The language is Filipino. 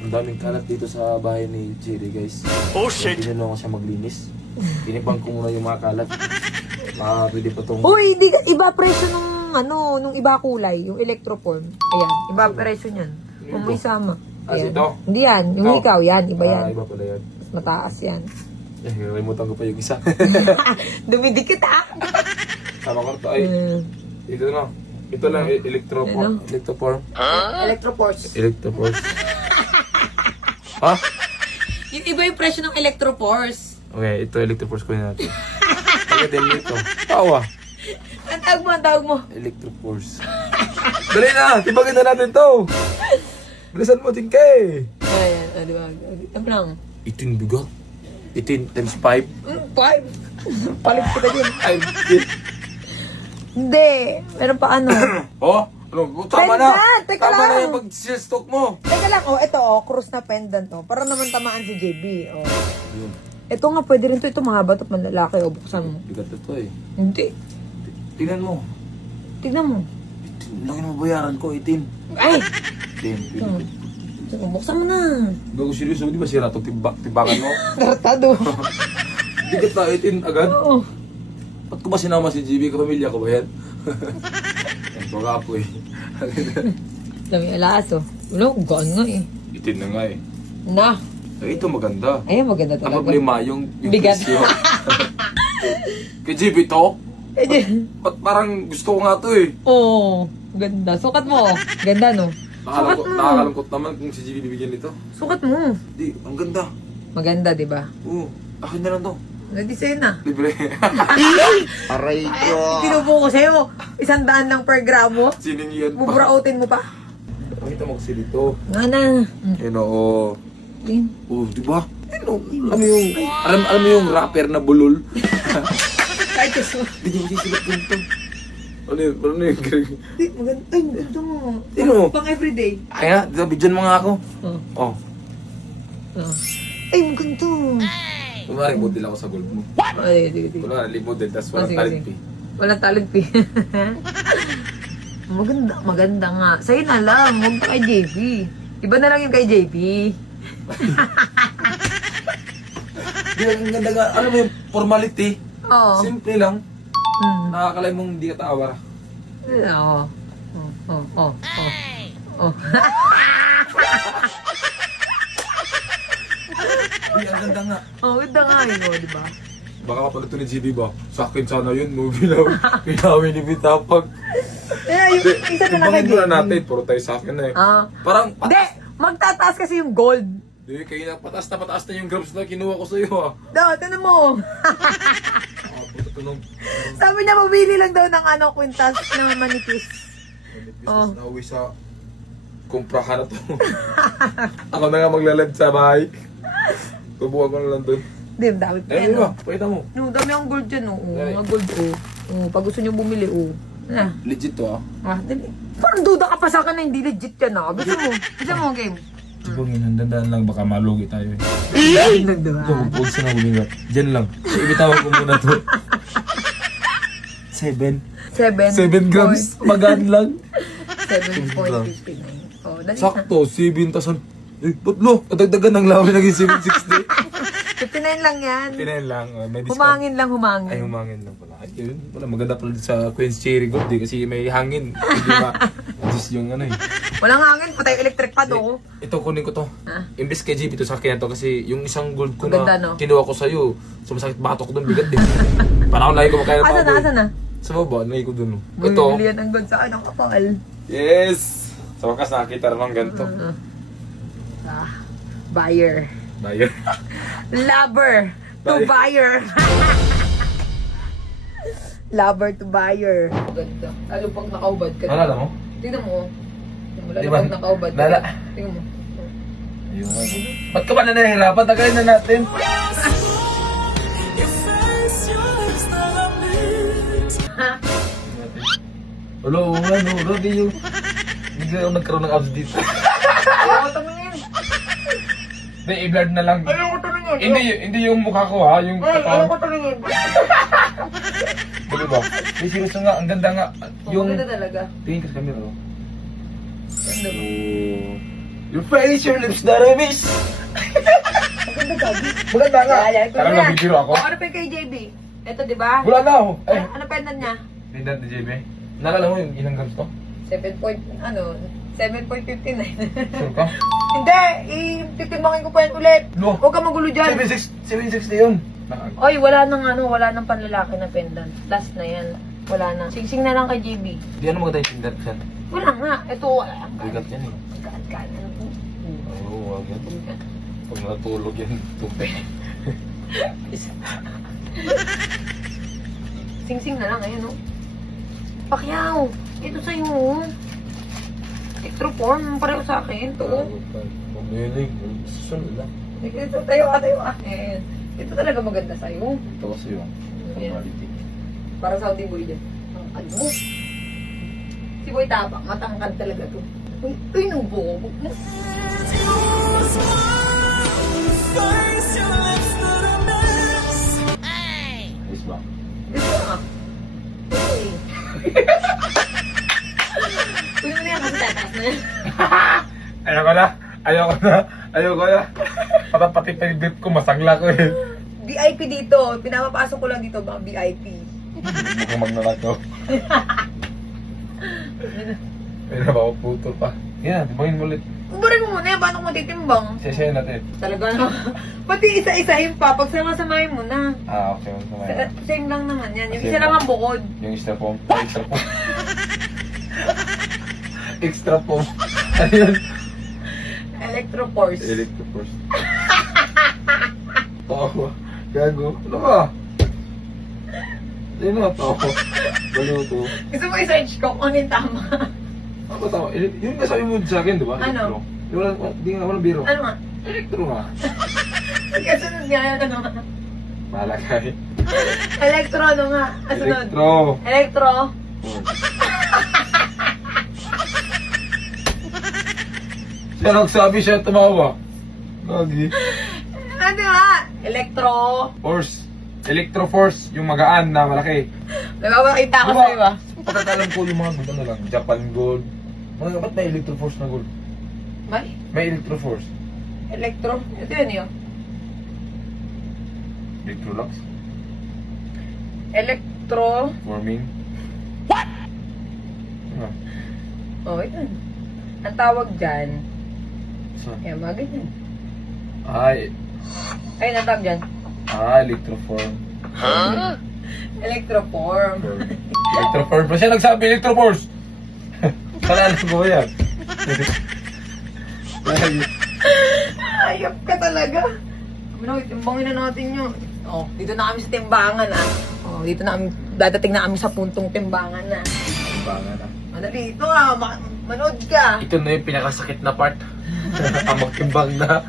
Ang daming kalat dito sa bahay ni Jerry, guys. Oh shit! Tinulungan ko siya maglinis. Tinipang ko muna yung mga kalat. Pwede pa tong... Uy, iba presyo nung iba kulay, yung electroform. Ayan, iba presyo niyan. Kung may sama. Ayan. ito? Hindi yan, yung Ito? ikaw, yan, iba yan. Iba pala yan. Mas mataas yan. Remote ko pa yung isa. Dumidikit Sama ko ito ay... Ito na. Ito lang, electroform. Electroforce. Electroforce. Ha? Yung iba yung presyo ng electroforce. Okay, ito electroforce ko natin. Pagka din ito. Tawa. Ang tawag mo. Electroforce. Dali na! Tibagin na natin to! Bilisan mo, tingke! Ayan, di ba? Ano lang? 18 bigat. 18 times 5. 5. Palit kita dyan. Ay, Hindi. Meron pa ano. oh? Ano? Tama na! Pendant! Teka Tama na lang. yung pag-stock mo! Teka lang, ito cruise na pendant, Para naman tamaan si JB, Yun. Ito nga, pwede rin to. Ito mahaba to, manlalaki, buksan mo. Bigat na to eh. Hindi. Tingnan mo. Tignan mo. Laki ng bayaran ko, 18. Ay! 18. Buksan mo na. Gago seryoso, di ba sira itong tibakan mo? Tartado. Bigat na 18 agad? Oo. Ba't ko ba sinama si GB? Kapamilya ko ba yan? Yan, baga po eh. Dami alas, Wala, gaan nga eh. 18 na nga eh. Na. Ay, ito maganda. Ay, maganda Ang talaga. problema, yung Bigat. presyo. Kay GB to? Eh, di. Ba't parang gusto ko nga to eh. Oo. Ganda. Sukat mo. Ganda, no? Nakakalungkot naman kung si GB bibigyan nito. Sukat mo. Di, ang ganda. Maganda, di ba? Oo, akin na lang to. Na-design na. Libre. Aray ko! Tinubo ko sa'yo. 100 lang per gramo. Sining yan pa. Buburautin mo pa. Pakita mo kasi dito. Nga na. Yun oo. Yun. Oh, di ba? Ano, alam mo yung rapper na bulol? Kahit gusto. Hindi niya sisilat ganito. Ano yun? Di, maganda. Ay, gusto mo. Sino? Pang everyday. Kaya, bidyan mo nga ako. Oh. Oh. Oh. Ay, maganda. Kunwari, model ako sa gold mo. Ay, sige. Kunwari, model, tas Oh, walang sige, talent sige. fee. Walang talent fee. Maganda nga. Sa'yo na lang. Huwag na kay JP. Iba na lang yung kay JP. Di, ang ganda nga. Alam mo yung formality? Oo. Simple lang. Hmm. Nakakalay mong hindi ka taawa. Oo. Oh. Di, ang ganda nga. Oh, ganda nga yun, di ba? Baka kapag ito ni GB ba? Sa akin sana yun, movie na. Pinawi ni Bitapag. Eh, yung isa na lang kay Timbangin mo na JP. natin. Puro tayo sa akin na eh. Parang Hindi! Magtataas kasi yung gold. Di, kaya pataas na yung grams na kinuha ko sa'yo ah. Daw, tinan mo. Puto tunog. Sabi niya, mabili lang daw ng kwintas na manipis. Business na uwi sa kumprahan na to. Ako na nga maglalad sa bahay. Tubuhan ko na lang dun. Hindi, dami pa Ayun yan. ba? Pakita mo. No, dami ang gold dyan, Dali. Mga gold, pag gusto niyo bumili, Na. Legit to ah. Dali. Parang duda ka pa sa akin na hindi legit yan, Gusto mo, game. Tibangin, dandaan lang baka malugi tayo eh. Ay, nagduha. Ito, huwag sa na huminga. Diyan lang. Ibitawan ko muna to. 7 grams. Magaan lang. 7.59. Oh, dali na. Sakto, 7,000. Eh, putlo. Kadagdagan ng lamin naging 760. 59 lang yan. Pinayin lang. May discount. Humangin. Ay, humangin lang pala. Ay, yun. Wala, maganda pala sa Queen's Cherry Gold eh, kasi may hangin. Hindi ba? Just yung ano eh. Walang hangin, patay electric pa do. Ito, kunin ko to. Imbes kay JP to sa akin to kasi yung isang gold ko Maganda, na no? kinuha ko sa'yo, sumasakit batok ko doon, bigat din. Parang ako lagi ko makain ng Asa baboy. na? Sa baba, lagi ko doon. Ito. Bumili yan ang gold sa akin, ang kapal. Yes! Sa wakas nakakita naman ganito. Buyer. Bayan. Lover to buyer. Lover to buyer. Ganda. Lalo pag nakaubad ka. Nalala mo? Tingnan mo. Lalo Diba? pag nakaubad ka. Nala. Tingnan mo. Ayun. Ba't ka ba na nahihirapan? Tagalin na natin. Hello, ano, Roddy yung... Bigla ako nagkaroon ng abs dito. Ayaw ko tumingin. Hindi, i-blurred na lang. Ayaw ko tumingin. Hindi yung mukha ko ha, yung Ayaw ko tumingin. Di ba? Yung seryoso nga, ang ganda nga. Yung... Maganda talaga. Tingin ka sa camera, oh. Ganda ba? Oh. Your face, your lips na remis. Maganda nga. Tara na, bibiro ako. Ano pa kay JB? Ito, di ba? Wala na ako. Eh, Ano pendant niya? Pindan ni JB. Nalala mo yung ilang grams to? 7.59. Sure ka? Hindi, titimbangin ko pa yan ulit. No. Huwag ka magulo dyan. 760 yun. Oy, wala nang panlalaki na pendant. Last na yan. Wala na. Singsing na lang kay JB. Di ano maganda yung pindan dyan? Wala nga. Ito, wala. Bigat yan eh. Gaan-gaan. Oo, wag yan. Pag natulog yan, tupay. Singsing na lang. Ayan, oh. Pakyaw. Ito sa'yo, oh. Electroform. Pareho sa akin. Ito, oh. Pamilig. Susunod lang. Ito, tayo ka. Ayan. Ito talaga maganda sa'yo. Ito kasi yung formality. Para sa Saudi boy dyan. Tangkad mo. Si boy tabak. Matangkad talaga to. Uy, nubo. Ayos ba? Ito nga. Uy. Uy, mo na yan. Kasi tataas na yan. Ayoko na. Pati pa ko, masangla ko eh. VIP dito. Pinapapasok ko lang dito mga VIP. Mukhang magnanakaw. May napaputol pa. Yan, timbangin mo ulit. Ubarin mo muna yan. Paano ko matitimbang? Sesaya natin. Talaga na. Pati isa-isahin pa. Pag sama-samahin mo na. Ah, okay. Same lang naman yan. Yung Same isa lang lang. ang bukod. Yung extra foam. Extra foam. Extra foam. Ano yun? Electroforce. Electroforce. Tawa. Gago. Ano ba? Hindi na tawa. Baliw to. Gusto mo i-search ko kung ano yung tama. Ano ba tawa? Yun nga sabi mo sa akin, di ba? Ano? Walang biro. Ano nga? Electro nga. Kasunod nga yan, ano nga? Bahala ka eh. Electro, ano nga? Kasunod. Electro. Electro. Siya nagsabi siya tumawa. Gagi. Ano nga? Electro. Force. Electro force. Yung magaan na malaki. Nagpapakita ko sa'yo ah. Pagkakalam ko yung mga gold ano lang. Japan gold. Ba't may electro force na gold? May? May electro force. Electro? Ito yun yun. Electrolux. Electro. Forming. What? Oh, ito. Ang tawag dyan. Saan? Kaya mga ganyan. Ay. Ayun, ang tawag dyan. Electroform. Electroform. Electroform. Pa siya nagsabi electroforce. Saan alam ko yan? Ayop ka talaga. Timbangin na natin yun. Oh, dito na kami sa timbangan ah. Oh, dito na kami, dadating na kami sa puntong timbangan na. Timbangan na. Madali ito ah, manood ka. Ito na yung pinakasakit na part. Ang magtimbang na.